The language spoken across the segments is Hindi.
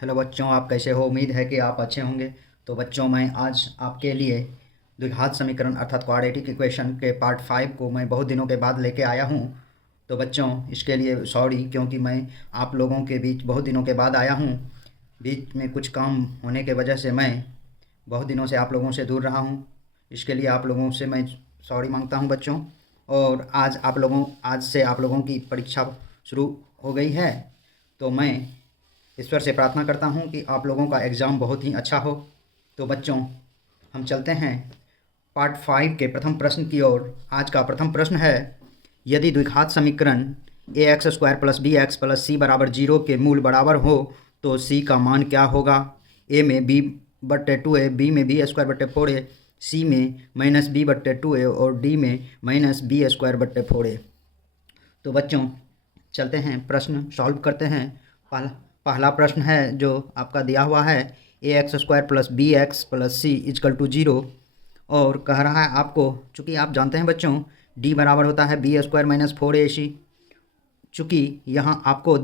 हेलो बच्चों, आप कैसे हो? उम्मीद है कि आप अच्छे होंगे। तो बच्चों, मैं आज आपके लिए द्विघात समीकरण अर्थात क्वाड्रेटिक इक्वेशन के पार्ट 5 को मैं बहुत दिनों के बाद लेके आया हूँ। तो बच्चों, इसके लिए सॉरी, क्योंकि मैं आप लोगों के बीच बहुत दिनों के बाद आया हूँ। बीच में कुछ काम होने के वजह से मैं बहुत दिनों से आप लोगों से दूर रहा हूँ। इसके लिए आप लोगों से मैं सॉरी मांगता हूँ बच्चों। और आज से आप लोगों की परीक्षा शुरू हो गई है। तो मैं ईश्वर से प्रार्थना करता हूँ कि आप लोगों का एग्ज़ाम बहुत ही अच्छा हो। तो बच्चों, हम चलते हैं पार्ट 5 के प्रथम प्रश्न की ओर। आज का प्रथम प्रश्न है, यदि द्विघात समीकरण ax² + bx + c = 0 के मूल बराबर हो तो c का मान क्या होगा? a में b/2a, b में b²/4a, c में -b/2a और d में -b²/4a। तो बच्चों, चलते हैं प्रश्न सॉल्व करते हैं। पहला प्रश्न है जो आपका दिया हुआ है, ax² + bx + c = 0, और कह रहा है आपको, चूँकि आप जानते हैं बच्चों d बराबर होता है b² - 4ac। चूँकि यहाँ आपको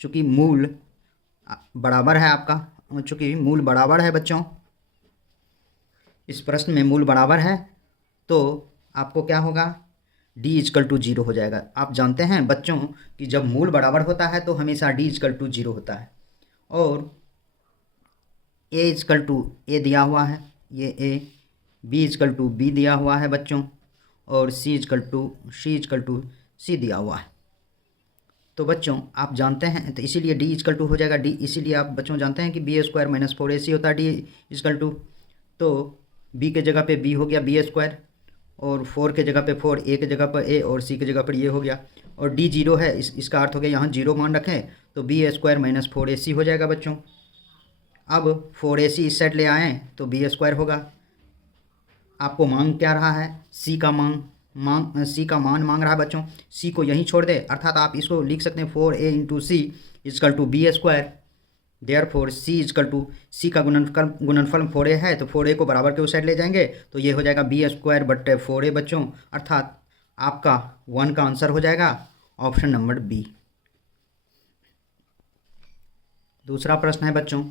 चूँकि मूल बराबर है आपका, चूँकि मूल बराबर है बच्चों, इस प्रश्न में मूल बराबर है, तो आपको क्या होगा? d = 0 हो जाएगा। आप जानते हैं बच्चों कि जब मूल बराबर होता है तो हमेशा d = 0 होता है। और a दिया हुआ है, ये a, b = b दिया हुआ है बच्चों, और c = c दिया हुआ है। तो बच्चों आप जानते हैं, तो इसीलिए d = हो जाएगा d, इसीलिए आप बच्चों जानते हैं कि b² - 4ac होता है d = तो b के जगह पे b हो गया b², और 4 के जगह पे 4, a के जगह पर a और c के जगह पर ये हो गया, और d 0 है, इसका अर्थ हो गया यहाँ 0 मान रखें, तो b² - 4ac हो जाएगा बच्चों। अब 4ac इस साइड ले आएँ तो b² होगा। आपको मांग क्या रहा है? c का मान मांग रहा है बच्चों। c को यहीं छोड़ दे, अर्थात आप इसको लिख सकते हैं 4a × c = b²। Therefore c का गुणनफल 4a है, तो 4a को बराबर के उस साइड ले जाएंगे तो ये हो जाएगा b²/4a बच्चों, अर्थात आपका 1 का आंसर हो जाएगा ऑप्शन नंबर बी। दूसरा प्रश्न है बच्चों,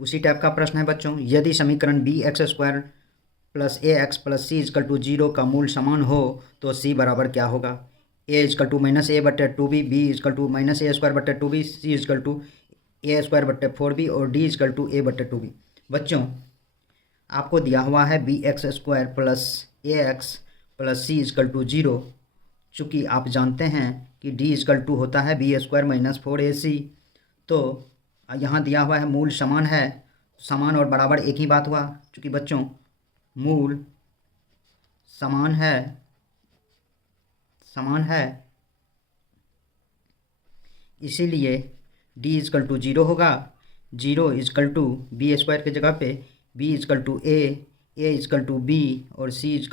उसी टाइप का प्रश्न है बच्चों, यदि समीकरण bx² + ax + c = 0 का मूल समान हो तो c बराबर क्या होगा? a = -a/2b, b = -a²/2b, c = a²/4b और d = a/2b। बच्चों आपको दिया हुआ है bx² + ax + c = 0। चूँकि आप जानते हैं कि d = होता है b² - 4ac, तो यहाँ दिया हुआ है मूल समान है, समान और बराबर एक ही बात हुआ। चूँकि बच्चों मूल समान है, इसीलिए d = 0 होगा। 0 = b² की जगह पे b = a = b और c =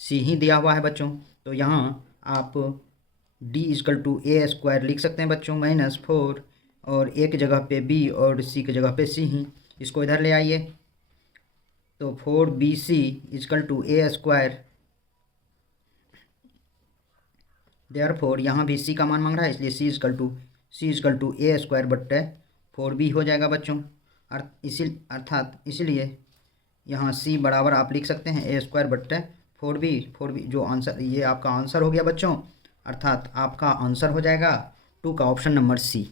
c ही दिया हुआ है बच्चों। तो यहाँ आप d = a² लिख सकते हैं बच्चों -4, और a की जगह पे b और c की जगह पे c ही। इसको इधर ले आइए तो 4bc = a²। देयरफॉर यहाँ भी c का मान मांग रहा है, इसलिए c = a²/4b हो जाएगा बच्चों। अर्थात इसलिए यहाँ c बराबर आप लिख सकते हैं a²/4b। 4b जो आंसर, ये आपका आंसर हो गया बच्चों, अर्थात आपका आंसर हो जाएगा 2 का ऑप्शन नंबर सी।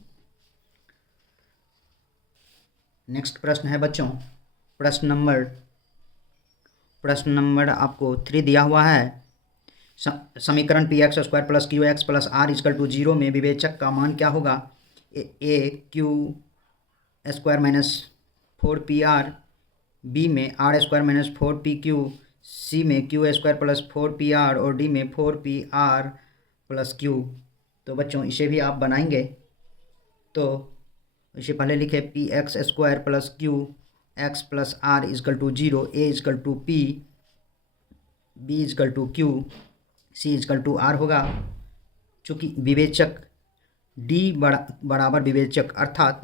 नेक्स्ट प्रश्न है बच्चों, प्रश्न नंबर आपको 3 दिया हुआ है। समीकरण px² + qx + r = 0 में विवेचक का मान क्या होगा? a q² - 4pr, b में r² - 4pq, c में q² + 4pr और d में 4pr + q। तो बच्चों इसे भी आप बनाएंगे तो इसे पहले लिखे px² + qx + r = 0, a = p, b = q, c = r होगा। चूँकि विवेचक d बराबर विवेचक, अर्थात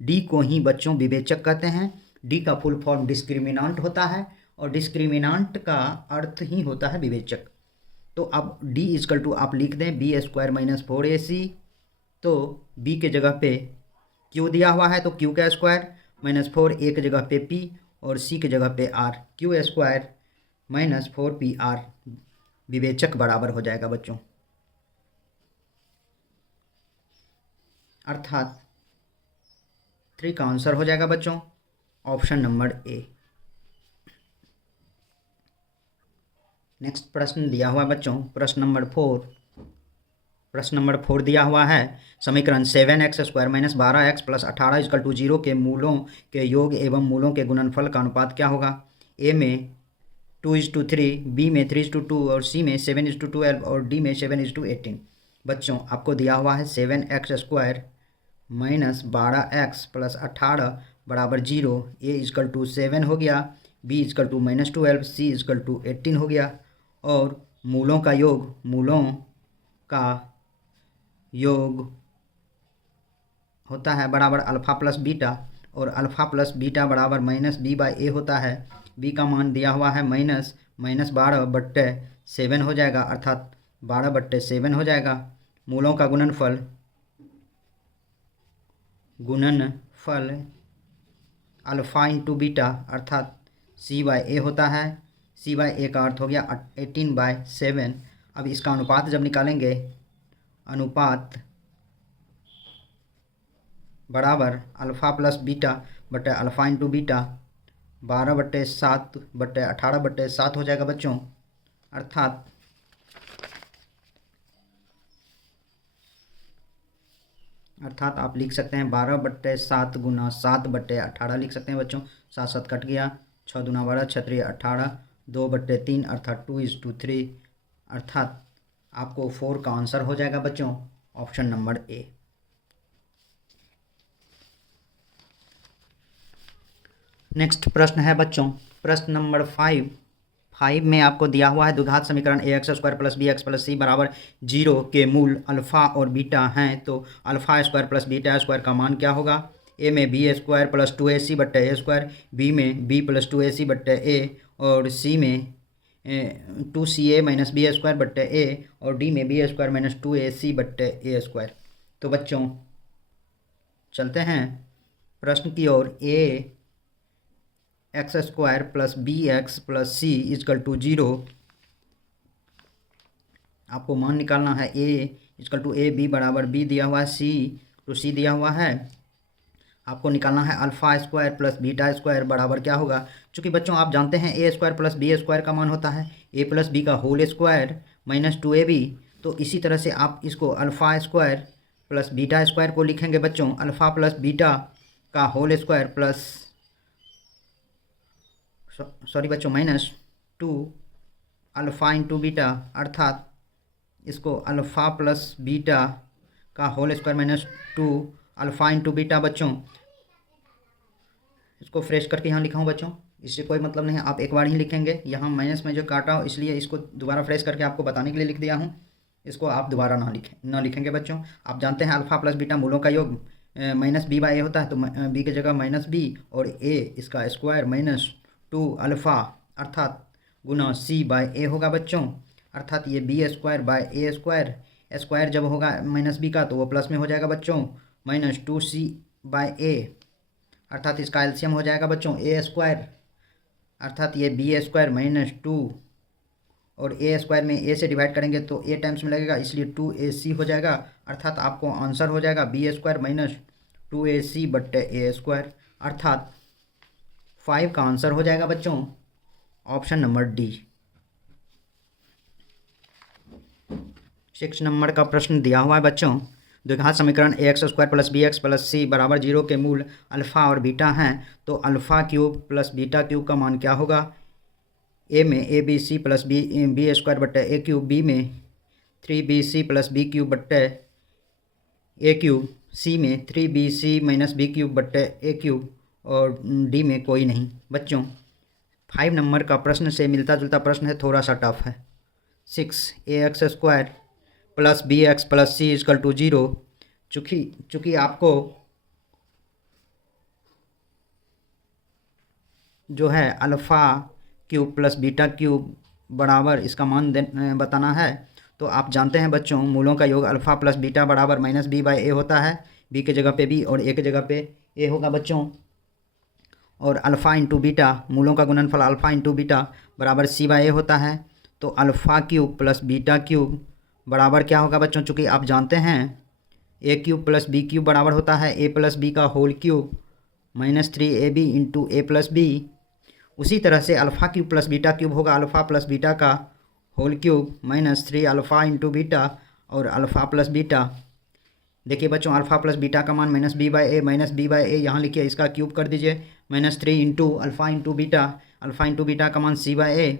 d को ही बच्चों विवेचक कहते हैं। d का फुल फॉर्म डिस्क्रिमिनांट होता है, और डिस्क्रिमिनांट का अर्थ ही होता है विवेचक। तो अब d = आप लिख दें b² - 4ac, तो b के जगह पे क्यू दिया हुआ है तो क्यू का स्क्वायर -4 ए की जगह पे पी और सी की जगह पे आर, क्यू स्क्वायर -4 PR विवेचक बराबर हो जाएगा बच्चों, अर्थात 3 का आंसर हो जाएगा बच्चों ऑप्शन नंबर ए। नेक्स्ट प्रश्न दिया हुआ है बच्चों प्रश्न नंबर 4 दिया हुआ है समीकरण 7x² - 12x + 18 = 0 के मूलों के योग एवं मूलों के गुणनफल का अनुपात क्या होगा। ए में 2:3, बी में 3:2 और सी में 7:12 और डी में 7:18। बच्चों आपको दिया हुआ है 7x² - 12x + 18 = 0, ए = 7 हो गया, बी = -12, सी = 18 हो गया और मूलों का योग होता है बराबर अल्फ़ा प्लस बीटा और अल्फ़ा प्लस बीटा बराबर -b/a होता है। b का मान दिया हुआ है -12/7 हो जाएगा, अर्थात 12/7 हो जाएगा। मूलों का गुणनफल अल्फ़ा इंटू बीटा अर्थात c/a होता है। c/a का अर्थ हो गया 18/7। अब इसका अनुपात जब निकालेंगे, अनुपात बराबर अल्फ़ा प्लस बीटा बटे अल्फ़ा इंटू बीटा 12/7/18/7 हो जाएगा बच्चों, अर्थात आप लिख सकते हैं 12/7 गुना 7/18 लिख सकते हैं बच्चों। 7 7 कट गया, 6 दूना 12, 6 3 18, 2/3 अर्थात 2:3, अर्थात आपको 4 का आंसर हो जाएगा बच्चों ऑप्शन नंबर ए। नेक्स्ट प्रश्न है बच्चों प्रश्न नंबर 5 में आपको दिया हुआ है द्विघात समीकरण ax² + bx + c बराबर 0 के मूल अल्फ़ा और बीटा हैं तो α² + β² का मान क्या होगा। ए में b² + 2ac/a², बी में b + 2ac/a और सी में 2ca - b²/a और डी में b² - 2ac/a²। तो बच्चों चलते हैं प्रश्न की ओर। ax² + bx + c = 0, आपको मान निकालना है। a = a, b बराबर b दिया हुआ है, c दिया हुआ है। आपको निकालना है α² + β² बराबर क्या होगा। चूँकि बच्चों आप जानते हैं a² + b² का मान होता है a + b का होल स्क्वायर -2ab, तो इसी तरह से आप इसको α² + β² को लिखेंगे बच्चों अल्फ़ा प्लस बीटा का whole square plus -2 alpha into beta, अर्थात इसको अल्फ़ा प्लस बीटा का whole square -2 alpha into beta. बच्चों इसको फ्रेश करके यहाँ लिखा हूँ बच्चों, इससे कोई मतलब नहीं है, आप एक बार ही लिखेंगे। यहाँ माइनस में जो काटा हो इसलिए इसको दोबारा फ्रेश करके आपको बताने के लिए लिख दिया हूँ, इसको आप दोबारा ना लिखेंगे बच्चों। आप जानते हैं अल्फ़ा प्लस बीटा मूलों का योग -b/a होता है, तो b की जगह -b और a इसका स्क्वायर -2 अल्फ़ा अर्थात गुना c/a होगा बच्चों, अर्थात ये b² / a²। स्क्वायर जब होगा -b का तो वो प्लस में हो जाएगा बच्चों -2c/a, अर्थात इसका एलसीएम हो जाएगा बच्चों a², अर्थात ये b² - 2 और a² में a से डिवाइड करेंगे तो a टाइम्स में लगेगा, इसलिए 2ac हो जाएगा, अर्थात आपको आंसर हो जाएगा b² - 2ac/a², अर्थात 5 का आंसर हो जाएगा बच्चों ऑप्शन नंबर डी। 6 नंबर का प्रश्न दिया हुआ है बच्चों द्विघात समीकरण ax² + bx + c बराबर 0 के मूल अल्फ़ा और बीटा हैं तो α³ + β³ का मान क्या होगा। ए में abc + b² b में 3bc + b³ सी में 3bc - b³ और डी में कोई नहीं। बच्चों 5 नंबर का प्रश्न से मिलता जुलता प्रश्न है, थोड़ा सा टफ है। 6 ax² + bx + c = 0, चूँकि आपको जो है α³ + β³ बराबर इसका मान बताना है, तो आप जानते हैं बच्चों मूलों का योग अल्फ़ा प्लस बीटा बराबर -b/a होता है। बी के जगह पे बी और ए के जगह पे ए होगा बच्चों। और अल्फ़ा इंटू बीटा, मूलों का गुणनफल अल्फ़ा इंटू बीटा बराबर सी बाय ए होता है। तो alpha cube plus beta cube बराबर क्या होगा बच्चों, चूँकि आप जानते हैं A cube plus B cube बराबर होता है ए प्लस बी का whole cube minus 3ab into A plus B. उसी तरह से alpha cube plus beta cube होगा अल्फ़ा प्लस बीटा का whole cube minus 3 alpha into beta और अल्फ़ा प्लस बीटा। देखिए बच्चों, अल्फ़ा प्लस बीटा का मान माइनस बी बाय ए यहाँ लिखिए, इसका क्यूब कर दीजिए minus 3 into alpha into beta का मान सी बाय ए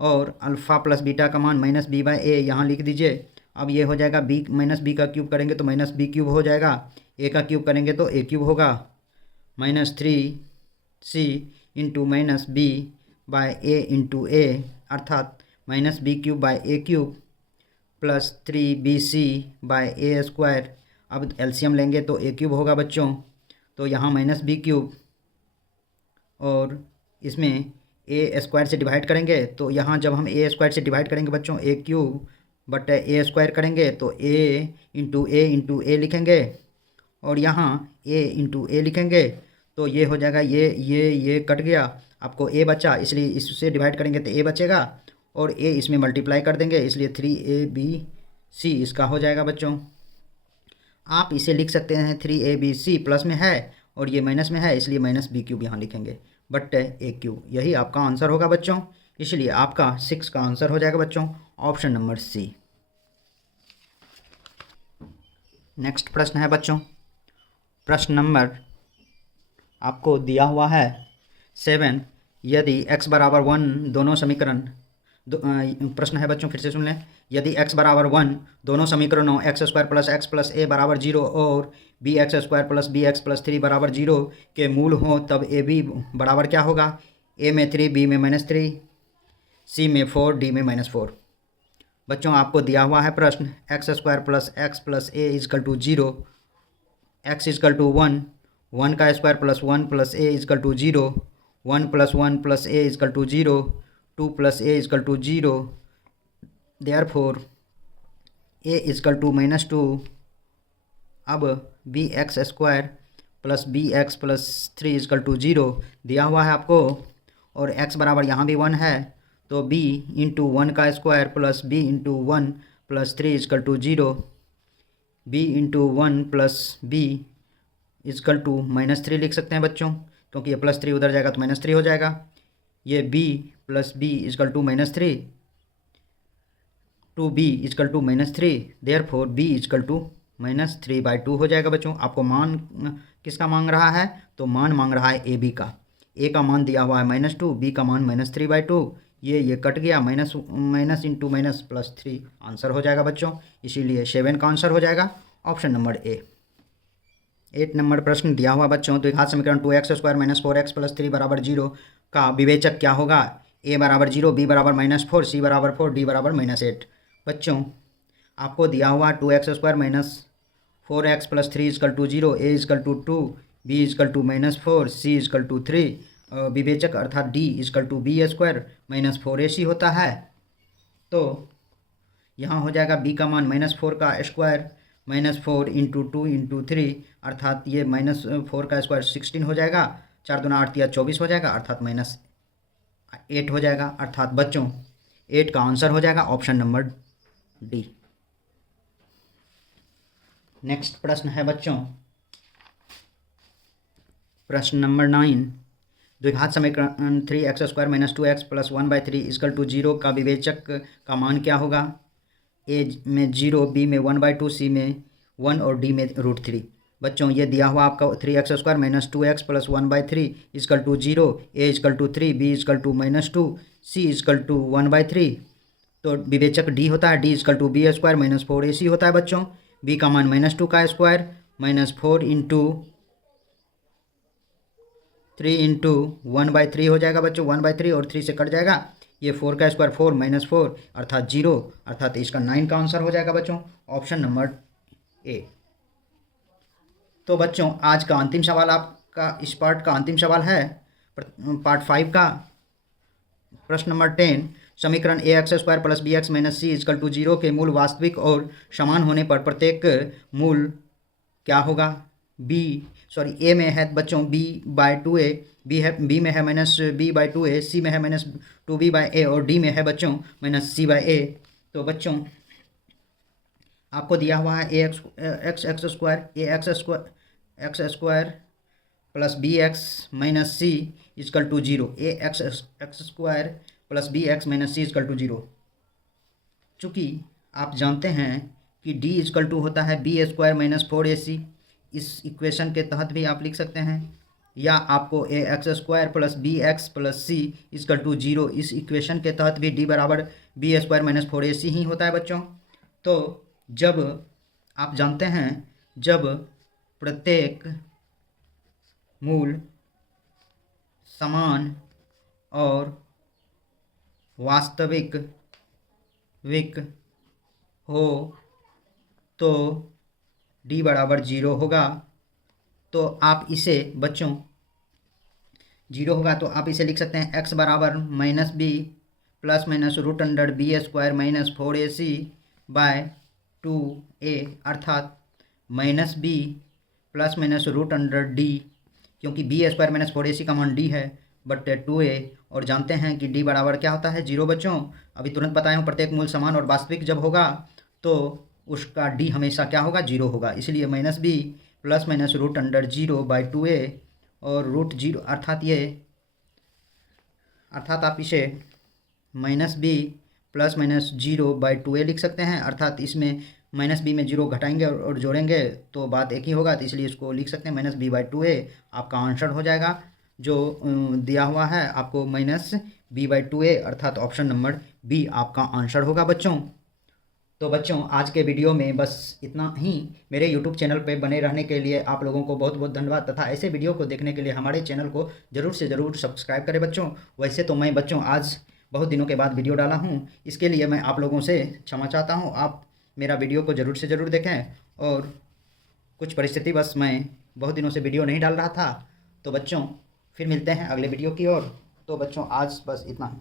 और अल्फ़ा प्लस बीटा का मान माइनस बी बाय ए यहाँ लिख दीजिए। अब ये हो जाएगा बी माइनस बी का क्यूब करेंगे तो माइनस बी क्यूब हो जाएगा, ए का क्यूब करेंगे तो ए क्यूब होगा minus 3c into minus B by A into A अर्थात minus B cube by A cube plus 3bc by A square. अब एलसीएम लेंगे तो ए क्यूब होगा बच्चों, तो यहाँ माइनस बी क्यूब और इसमें ए स्क्वायर से डिवाइड करेंगे तो यहाँ जब हम ए स्क्वायर से डिवाइड करेंगे बच्चों ए क्यूब बट ए स्क्वायर करेंगे तो ए इंटू ए लिखेंगे और यहाँ ए इंटू ए लिखेंगे तो ये हो जाएगा, ये कट गया, आपको ए बचा, इसलिए इससे डिवाइड करेंगे तो ए बचेगा और ए इसमें मल्टीप्लाई कर देंगे, इसलिए 3abc इसका हो जाएगा बच्चों। आप इसे लिख सकते हैं 3abc प्लस में है और ये माइनस में है, इसलिए माइनस बी क्यूब यहाँ लिखेंगे बट ए क्यूब। यही आपका आंसर होगा बच्चों, इसलिए आपका 6 का आंसर हो जाएगा बच्चों ऑप्शन नंबर सी। नेक्स्ट प्रश्न है बच्चों, प्रश्न नंबर आपको दिया हुआ है 7। यदि x बराबर 1 दोनों समीकरण प्रश्न है बच्चों, फिर से सुन लें। यदि x बराबर 1 दोनों समीकरणों x स्क्वायर प्लस a बराबर 0 और bx square plus bx plus 3 बराबर 0 के मूल हों तब a b बराबर क्या होगा, a में 3 b में -3 c में 4 d में -4। बच्चों आपको दिया हुआ है प्रश्न x square plus a equal to 0, x equal to 1, 1 का square plus 1 plus a equal to 0, 1 plus 1 plus a equal to 0, 2 plus a equal to 0, therefore a equal to -2। अब bx square plus bx plus 3 equal to 0 दिया हुआ है आपको और x बराबर यहाँ भी 1 है तो b इंटू 1 का square plus b into 1 plus 3 equal to 0, b into 1 plus b equal to -3 लिख सकते हैं बच्चों, क्योंकि ये +3 उधर जाएगा तो -3 हो जाएगा। ये b plus b equal to -3 2b equal to -3, therefore b equal to -3/2 हो जाएगा बच्चों। आपको मान किसका मांग रहा है, तो मान मांग रहा है ab का। a का मान दिया हुआ है -2, b का मान -3/2, ये कट गया, माइनस इंटू माइनस +3 आंसर हो जाएगा बच्चों, इसीलिए 7 का आंसर हो जाएगा ऑप्शन नंबर ए। 8 नंबर प्रश्न दिया हुआ बच्चों, द्विघात समीकरण 2x square minus 4x plus 3 बराबर 0 का विवेचक क्या होगा, a बराबर 0, b बराबर -4, c बराबर 4, d बराबर -8। बच्चों आपको दिया हुआ 2x square minus 4x plus 3 equal to 0, a equal to 2, b equal to -4, c equal to 3, विवेचक अर्थात d equal to b square -4ac होता है। तो यहाँ हो जाएगा b का मान -4 का स्क्वायर -4 इंटू 2 इंटू 3 अर्थात ये -4 का स्क्वायर 16 हो जाएगा, 4 दूना 8 या 24 हो जाएगा अर्थात -8 हो जाएगा, अर्थात बच्चों 8 का आंसर हो जाएगा ऑप्शन नंबर डी। नेक्स्ट प्रश्न है बच्चों, प्रश्न नंबर 9। द्विघात समीकरण 3x square minus 2x plus 1/3 equal to 0 का विवेचक का मान क्या होगा, a में 0, b में 1/2, c में 1 और d में √3। बच्चों ये दिया हुआ आपका 3x square minus 2x plus 1/3 equal to 0, a equal to 3, b equal to -2, c equal to 1/3। तो विवेचक d होता है, d equal to b square minus 4ac होता है बच्चों। b का मान -2 का स्क्वायर -4 इंटू 3 इंटू 1/3 हो जाएगा बच्चों, 1/3 और 3 से कट जाएगा, ये 4 का स्क्वायर 4 -4 अर्थात 0, अर्थात इसका 9 का आंसर हो जाएगा बच्चों ऑप्शन नंबर ए। तो बच्चों आज का अंतिम सवाल आपका इस पार्ट का अंतिम सवाल है पार्ट 5 का, प्रश्न नंबर 10। समीकरण ax square plus bx minus c equal to 0 के मूल वास्तविक और समान होने पर प्रत्येक मूल क्या होगा, ए में है बच्चों b/2a, बी में है -b/2a, सी में है -2b/a और डी में है बच्चों -c/a। तो बच्चों आपको दिया हुआ है x square plus b x minus c equal to 0, x square plus b x minus c equal to 0। चूँकि आप जानते हैं कि d इजकल टू होता है b² माइनस 4ac, इस इक्वेशन के तहत भी आप लिख सकते हैं, या आपको ax² plus b x plus c equal to 0, इस इक्वेशन के तहत भी d बराबर b² माइनस 4ac ही होता है बच्चों। तो जब आप जानते हैं जब प्रत्येक मूल समान और वास्तविक हो तो d बराबर 0 होगा। तो आप इसे बच्चों 0 होगा तो आप इसे लिख सकते हैं x बराबर -b plus minus √b² minus 4ac/2a, अर्थात -b प्लस माइनस √d, क्योंकि b² माइनस 4ac का मान d है बट 2a, और जानते हैं कि d बराबर क्या होता है 0 बच्चों। अभी तुरंत बताया हूँ प्रत्येक मूल समान और वास्तविक जब होगा तो उसका d हमेशा क्या होगा 0 होगा, इसलिए -b प्लस माइनस √0/2a और √0 अर्थात आप इसे -b प्लस माइनस 0/2a लिख सकते हैं, अर्थात इसमें -b में 0 घटाएंगे और जोड़ेंगे तो बात एक ही होगा, तो इसलिए इसको लिख सकते हैं -b/2a। आपका आंसर हो जाएगा जो दिया हुआ है आपको -b/2a, अर्थात ऑप्शन नंबर बी आपका आंसर होगा बच्चों। तो बच्चों आज के वीडियो में बस इतना ही। मेरे यूट्यूब चैनल पे बने रहने के लिए आप लोगों को बहुत बहुत धन्यवाद, तथा ऐसे वीडियो को देखने के लिए हमारे चैनल को ज़रूर से ज़रूर सब्सक्राइब करें बच्चों। वैसे तो मैं बच्चों आज बहुत दिनों के बाद वीडियो डाला हूँ, इसके लिए मैं आप लोगों से क्षमा चाहता हूँ। आप मेरा वीडियो को ज़रूर से ज़रूर देखें, और कुछ परिस्थिति बस मैं बहुत दिनों से वीडियो नहीं डाल रहा था। तो बच्चों फिर मिलते हैं अगले वीडियो की ओर। तो बच्चों आज बस इतना ही।